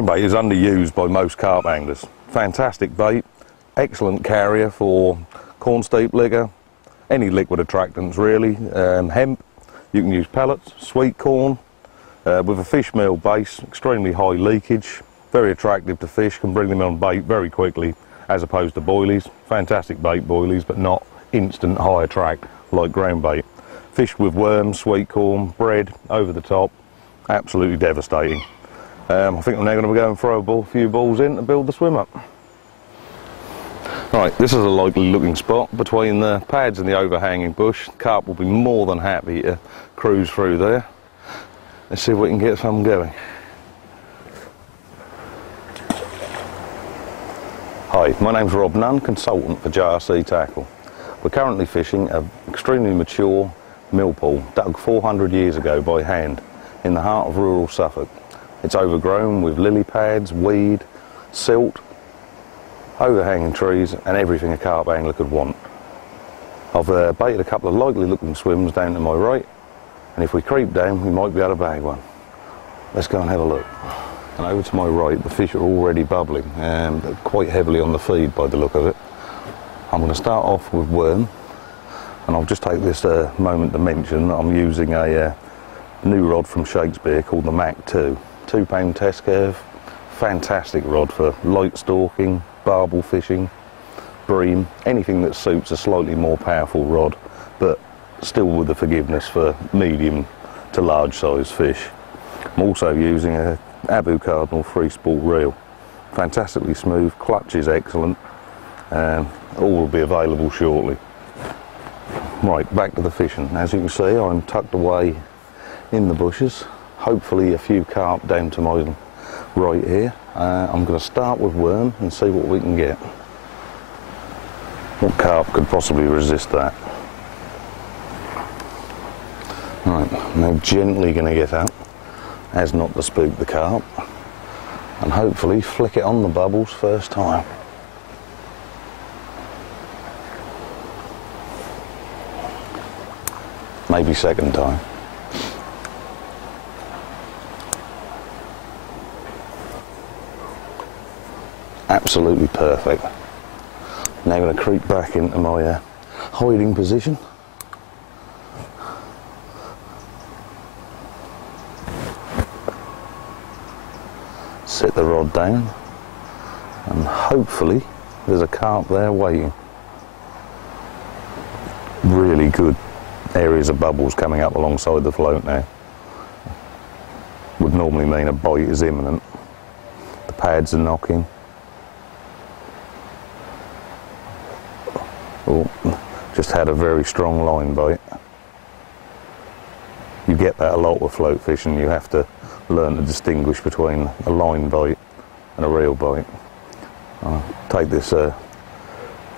Ground bait is underused by most carp anglers. Fantastic bait, excellent carrier for corn steep liquor, any liquid attractants really, hemp, you can use pellets, sweet corn, with a fish meal base, extremely high leakage, very attractive to fish, can bring them on bait very quickly as opposed to boilies. Fantastic bait boilies, but not instant high attract like ground bait. Fished with worms, sweet corn, bread, over the top, absolutely devastating. I think I'm now going to go and throw a few balls in to build the swim up. Right, this is a likely looking spot between the pads and the overhanging bush. Carp will be more than happy to cruise through there. Let's see if we can get some going. Hi, my name's Robb Nunn, consultant for JRC Tackle. We're currently fishing an extremely mature mill pool dug 400 years ago by hand in the heart of rural Suffolk. It's overgrown with lily pads, weed, silt, overhanging trees and everything a carp angler could want. I've baited a couple of likely looking swims down to my right, and if we creep down we might be able to bag one. Let's go and have a look. And over to my right the fish are already bubbling, quite heavily on the feed by the look of it. I'm going to start off with worm, and I'll just take this moment to mention that I'm using a new rod from Shakespeare called the Mac 2. 2-pound test curve, fantastic rod for light stalking, barbel fishing, bream, anything that suits a slightly more powerful rod, but still with the forgiveness for medium to large size fish. I'm also using a Abu Cardinal free spool reel. Fantastically smooth, clutch is excellent, and all will be available shortly. Right, back to the fishing. As you can see, I'm tucked away in the bushes. Hopefully a few carp down to my right here. I'm going to start with worm and see what we can get. What carp could possibly resist that? Right, now gently going to get up, as not to spook the carp, and hopefully flick it on the bubbles first time. Maybe second time. Absolutely perfect. Now I'm going to creep back into my hiding position. Set the rod down, and hopefully there's a carp there waiting. Really good areas of bubbles coming up alongside the float now. Would normally mean a bite is imminent. The pads are knocking. Oh, just had a very strong line bite. You get that a lot with float fishing. You have to learn to distinguish between a line bite and a real bite. I'll take this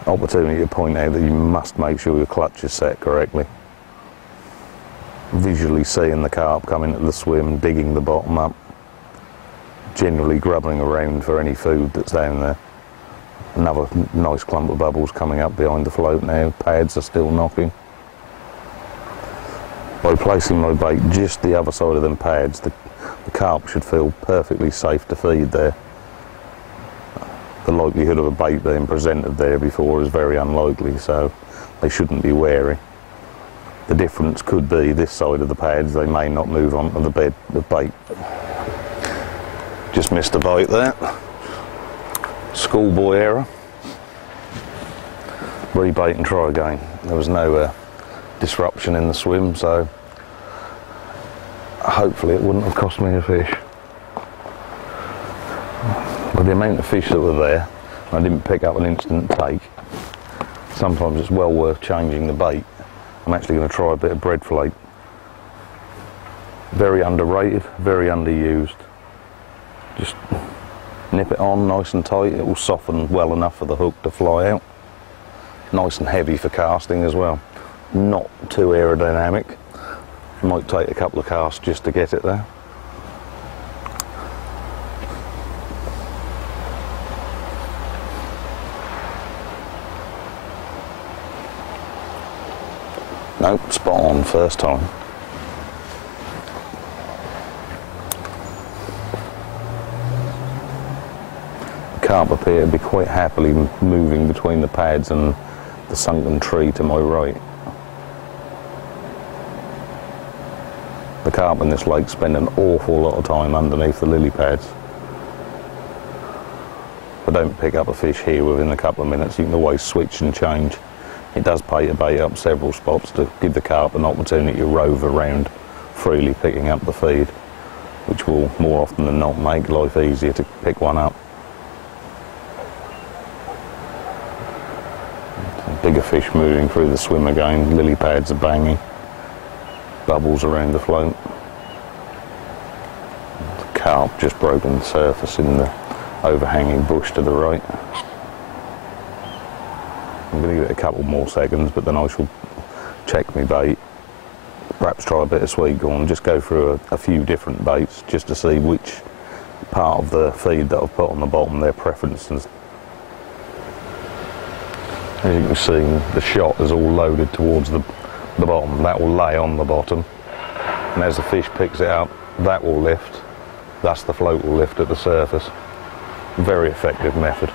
opportunity to point out that you must make sure your clutch is set correctly. Visually seeing the carp come into the swim, digging the bottom up, generally grubbing around for any food that's down there. Another nice clump of bubbles coming up behind the float now. Pads are still knocking. By placing my bait just the other side of them pads, the carp should feel perfectly safe to feed there. The likelihood of a bait being presented there before is very unlikely, so they shouldn't be wary. The difference could be this side of the pads, they may not move on to the bait. Just missed a bite there. Schoolboy error. Rebait and try again. There was no disruption in the swim, so hopefully it wouldn't have cost me a fish. With the amount of fish that were there, I didn't pick up an instant take. Sometimes it's well worth changing the bait. I'm actually going to try a bit of bread flake. Very underrated, very underused. Just nip it on nice and tight, it will soften well enough for the hook to fly out. Nice and heavy for casting as well. Not too aerodynamic. Might take a couple of casts just to get it there. Nope, spot on first time. carp appear to be quite happily moving between the pads and the sunken tree to my right. The carp in this lake spend an awful lot of time underneath the lily pads. If I don't pick up a fish here within a couple of minutes, you can always switch and change. It does pay to bait up several spots to give the carp an opportunity to rove around freely picking up the feed, which will more often than not make life easier to pick one up. Bigger fish moving through the swim again, lily pads are banging, bubbles around the float. The carp just broken the surface in the overhanging bush to the right. I'm going to give it a couple more seconds, but then I shall check my bait, perhaps try a bit of sweet corn, just go through a few different baits just to see which part of the feed that I've put on the bottom, their preferences. As you can see, the shot is all loaded towards the bottom. That will lay on the bottom, and as the fish picks it up, that will lift. Thus the float will lift at the surface. Very effective method.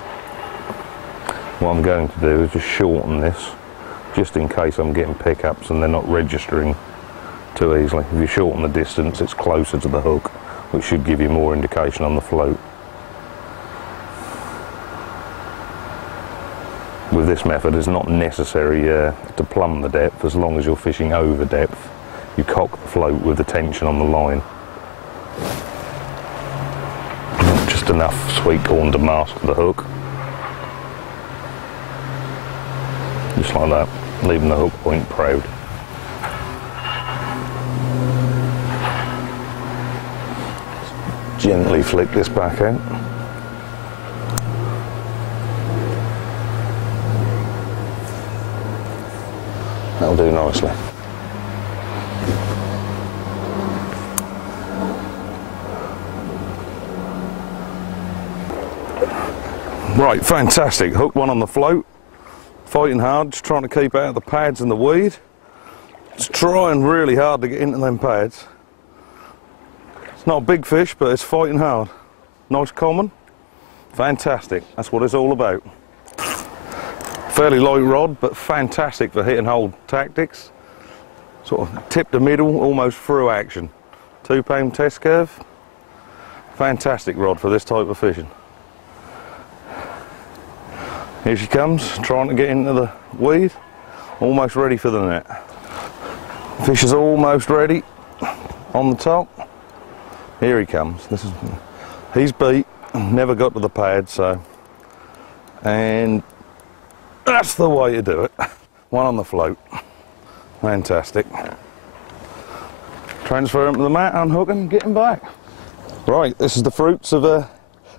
What I'm going to do is just shorten this, just in case I'm getting pickups and they're not registering too easily. If you shorten the distance, it's closer to the hook, which should give you more indication on the float. With this method, it's not necessary to plumb the depth. As long as you're fishing over depth, you cock the float with the tension on the line. Just enough sweet corn to mask the hook. Just like that, leaving the hook point proud. Gently flick this back out. That'll do nicely. Right, fantastic. Hooked one on the float. Fighting hard, just trying to keep out of the pads and the weed. It's trying really hard to get into them pads. It's not a big fish, but it's fighting hard. Nice common. Fantastic. That's what it's all about. Fairly light rod, but fantastic for hit and hold tactics. Sort of tip to middle, almost through action. 2 pound test curve. Fantastic rod for this type of fishing. Here she comes, trying to get into the weed. Almost ready for the net. Fish is almost ready on the top. Here he comes. He's beat, never got to the pad, so. And that's the way to do it. One on the float. Fantastic. Transfer him to the mat, unhook him, get him back. Right, this is the fruits of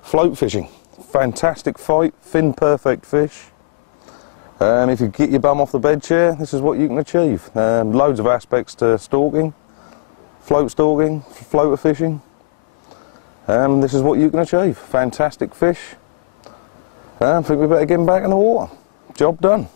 float fishing. Fantastic fight, fin perfect fish. If you get your bum off the bed chair, this is what you can achieve. Loads of aspects to stalking, floater fishing. This is what you can achieve. Fantastic fish. I think we better get him back in the water. Job done.